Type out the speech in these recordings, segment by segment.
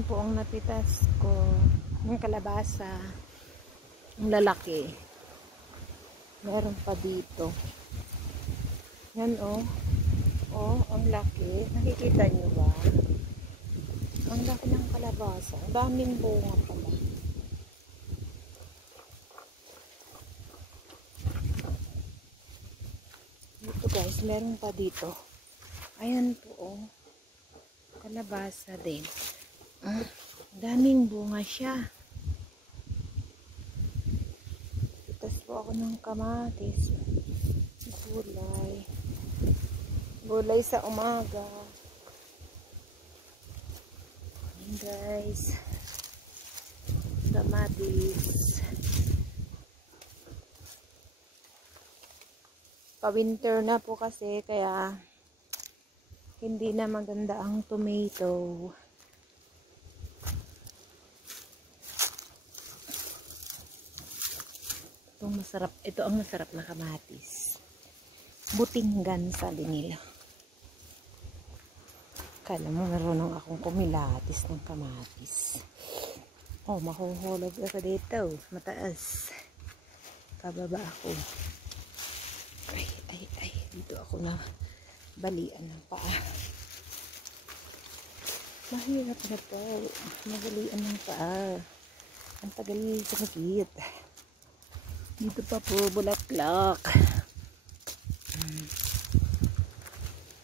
Ayan po ang napitas ko. Yung kalabasa. Ang lalaki. Meron pa dito. Yan oh. Oh, ang laki. Nakikita nyo ba? Ang laki ng kalabasa. Ang daming bunga pala. Dito guys, meron pa dito. Ayan po oh. Kalabasa din. Daming bunga siya. Pitas po ako ng kamatis. Gulay. Gulay sa umaga. Ayan guys. Kamatis. Pa-winter na po kasi kaya hindi na maganda ang tomato. Ito ang masarap na kamatis. Butinggan sabi nila. Kala mo marunong akong kumilatis ng kamatis. Oh, mahuhulog ako dito. Mataas. Pababa ako. Ay. Dito ako na balian ng paa. Mahirap na po. Mabalian ng paa. Ang tagal sumagit. Dito pa po, bulaklak.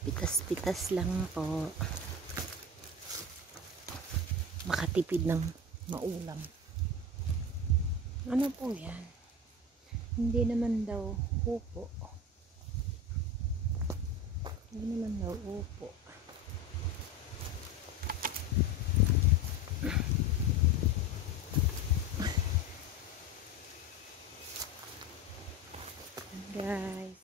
Pitas-pitas lang po. Makatipid ng maulam. Ano po yan? Hindi naman daw upo. Hindi naman daw upo. Guys.